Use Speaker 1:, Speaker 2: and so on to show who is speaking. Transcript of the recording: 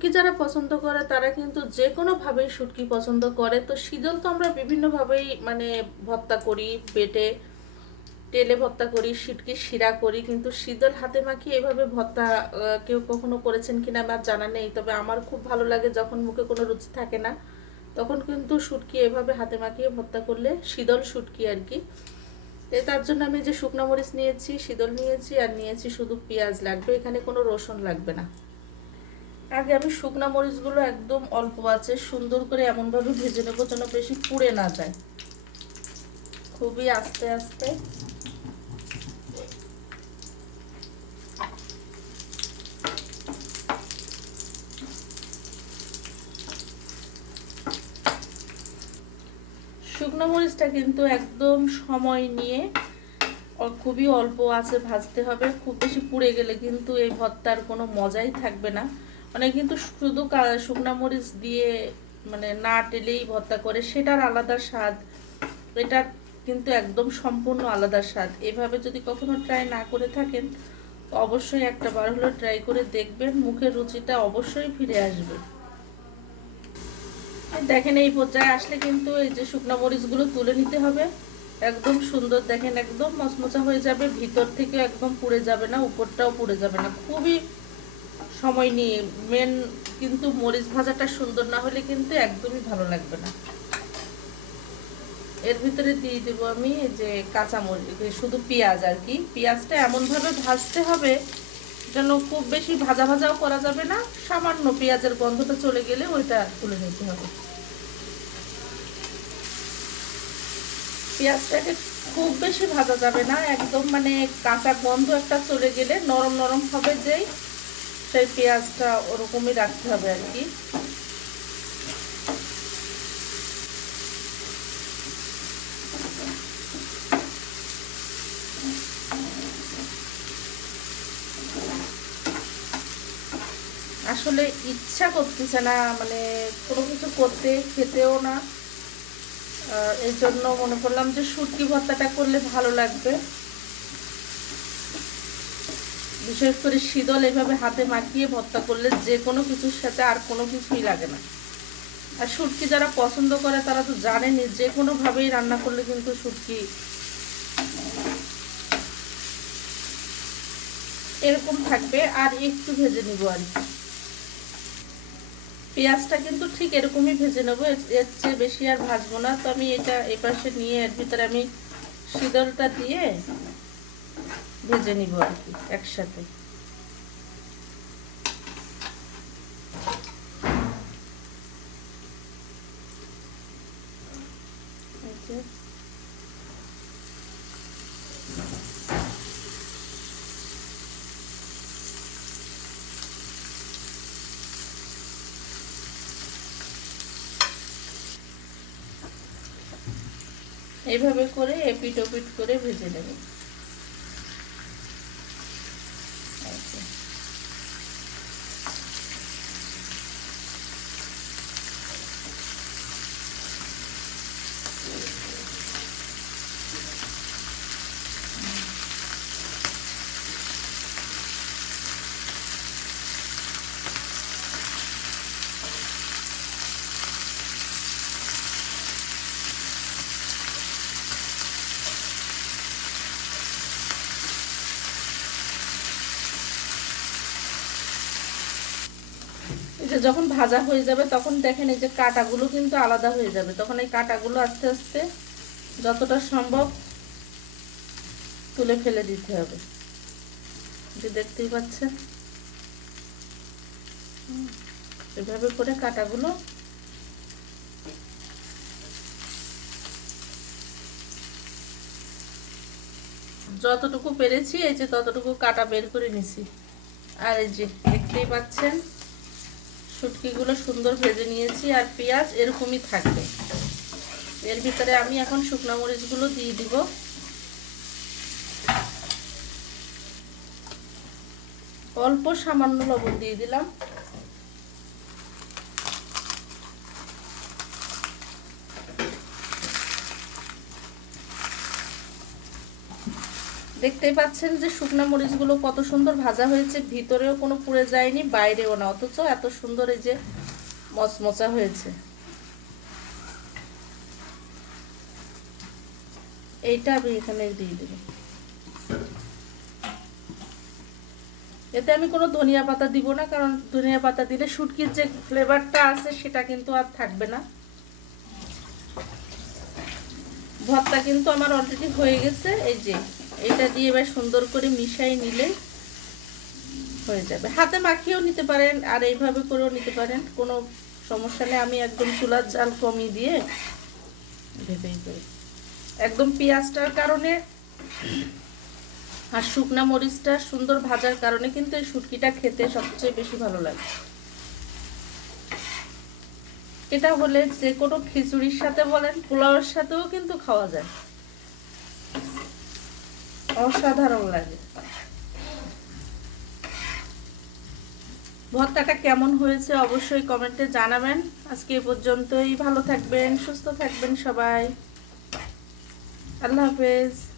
Speaker 1: শুটকি যারা পছন্দ করে, তারা কিন্তু যে কোনোভাবেই শুটকি পছন্দ করে। তো শীতল তো আমরা বিভিন্নভাবেই মানে ভর্তা করি, বেটে, তেলে ভর্তা করি শুটকি শিরা করি, কিন্তু শীতল হাতে মাখিয়ে এভাবে ভর্তা কেউ কখনো করেছেন কিনা আমার জানা নেই, তবে আমার খুব ভালো লাগে যখন মুখে কোনো রুচি থাকে না, তখন কিন্তু শুটকি এভাবে হাতে মাখিয়ে ভর্তা করলে শীতল শুটকি আর কি। তার জন্য আমি যে শুকনো মরিচ নিয়েছি, শীতল নিয়েছি আর নিয়েছি শুধু পেঁয়াজ লাগবে, এখানে কোনো রসুন লাগবে না। আগে আমি শুকনো মরিচগুলো একদম অল্প আছে, সুন্দর করে এমনভাবে ভেজে নেব যেন বেশি পুড়ে না যায়। খুবই আস্তে আস্তে। শুকনো মরিচটা কিন্তু একদম সময় নিয়ে খুবই অল্প আছে, ভাজতে হবে। খুব বেশি পুড়ে গেলে কিন্তু এই ভর্তার কোনো মজাই থাকবে না। অনেক কিন্তু শুধু শুকনো মরিচ দিয়ে মানে না টেলেই ভর্তা করে, সেটার আলাদা স্বাদ। এটার কিন্তু একদম সম্পূর্ণ আলাদা স্বাদ। এভাবে যদি কখনো ট্রাই না করে থাকেন, অবশ্যই একটা বার হলো ট্রাই করে দেখবেন মুখের রুচিটা অবশ্যই ফিরে আসবে। দেখেন এই পর্যায়ে আসলে কিন্তু এই যে শুকনো মরিচগুলো তুলে নিতে হবে, একদম সুন্দর দেখেন, একদম মচমচা হয়ে যাবে, ভিতর থেকে একদম পুড়ে যাবে না, উপরটাও পুড়ে যাবে না। খুবই সময় নিয়ে। মেন কিন্তু মরিচ ভাজাটা সুন্দর না হলে কিন্তু একদমই ভালো লাগবে না। এর ভিতরে দিয়ে দেবো আমি যে কাঁচা মরিচ শুধু পেঁয়াজ আর কি। পেঁয়াজটা এমনভাবে ভাজতে হবে যেন খুব বেশি ভাজা ভাজাও করা যাবে না, সামান্য পেঁয়াজের গন্ধটা চলে গেলে ওইটা তুলে নিতে হবে। পেঁয়াজটাকে খুব বেশি ভাজা যাবে না, একদম মানে কাঁচা গন্ধ একটা চলে গেলে নরম নরম হবে যেই। সেই পেঁয়াজটা ওরকমই রাখতে হবে আর কি। আসলে ইচ্ছা করতেছে না মানে কোনো কিছু করতে, খেতেও না। এই জন্য মনে করলাম যে শুটকি ভর্তাটা করলে ভালো লাগবে। বিশেষ করে শীতল এভাবে হাতে মাখিয়ে ভর্তা করলে যে কোনো কিছুর সাথে আর কোনো কিছুই লাগে না। আর শুটকি যারা পছন্দ করে তারা তো জানেনি যে কোনোভাবেই রান্না করলে কিন্তু শুটকি এরকম থাকবে। আর একটু ভেজে নিব আর কি। পেঁয়াজটা কিন্তু ঠিক এরকমই ভেজে নেব এর চেয়ে বেশি আর ভাজবো না। তো আমি এটা এপাশে নিয়ে এর ভিতরে আমি শীতলটা দিয়ে ভেজে নিব আর কি একসাথে। এই এইভাবে করে এপিট ওপিট করে ভেজে নেব এই যে। এই যে যখন ভাজা হয়ে যাবে, তখন দেখেন এই যে কাঁটাগুলো কিন্তু আলাদা হয়ে যাবে। তখন এই কাঁটাগুলো আস্তে আস্তে যতটা সম্ভব তুলে ফেলে দিতে হবে। যে দেখতেই পাচ্ছেন? এভাবে করে কাঁটাগুলো যতটুকু পেরেছি, এই যে ততটুকু কাটা বের করে নিছি। আর এই যে দেখতেই পাচ্ছেন? শুটকিগুলো সুন্দর ভেজে নিয়েছি আর পেঁয়াজ এরকমই থাকবে। এর ভিতরে আমি এখন শুকনো মরিচগুলো দিয়ে দিব। অল্প সামান্য লবণ দিয়ে দিলাম। দেখতেই পাচ্ছেন যে শুকনো মরিচগুলো কত সুন্দর ভাজা হয়েছে, ভিতরেও কোনো পুড়ে যায়নি, বাইরেও না, অথচ এত সুন্দর এই যে মচমচা হয়েছে। এইটা আমি এখানে দিয়ে দেবো। এতে আমি কোনো ধনিয়া পাতা দিব না, কারণ ধনিয়া পাতা দিলে শুটকির যে ফ্লেভারটা আছে সেটা কিন্তু আর থাকবে না। ভর্তা কিন্তু আমার অলরেডি হয়ে গেছে, এই যে এটা দিয়ে এবার সুন্দর করে মিশাই নিলে হয়ে যাবে। হাতে মাখিয়েও নিতে পারেন, আর এইভাবে করেও নিতে পারেন, কোনো সমস্যা নেই। আমি একদম চুলার জাল কমিয়ে দিয়ে ভেবেই করি। একদম পেঁয়াজটার কারণে আর শুকনা মরিচটা সুন্দর ভাজার কারণে কিন্তু এই শুটকিটা খেতে সবচেয়ে বেশি ভালো লাগে। এটা হলে যে কোনো খিচুড়ির সাথে বলেন, পোলাওয়ের সাথেও কিন্তু খাওয়া যায়। অসাধারণ লাগে। ভর্তাটা কেমন হয়েছে অবশ্যই কমেন্টে জানাবেন। আজকে এ পর্যন্তই। ভালো থাকবেন, সুস্থ থাকবেন সবাই। আল্লাহ হাফেজ।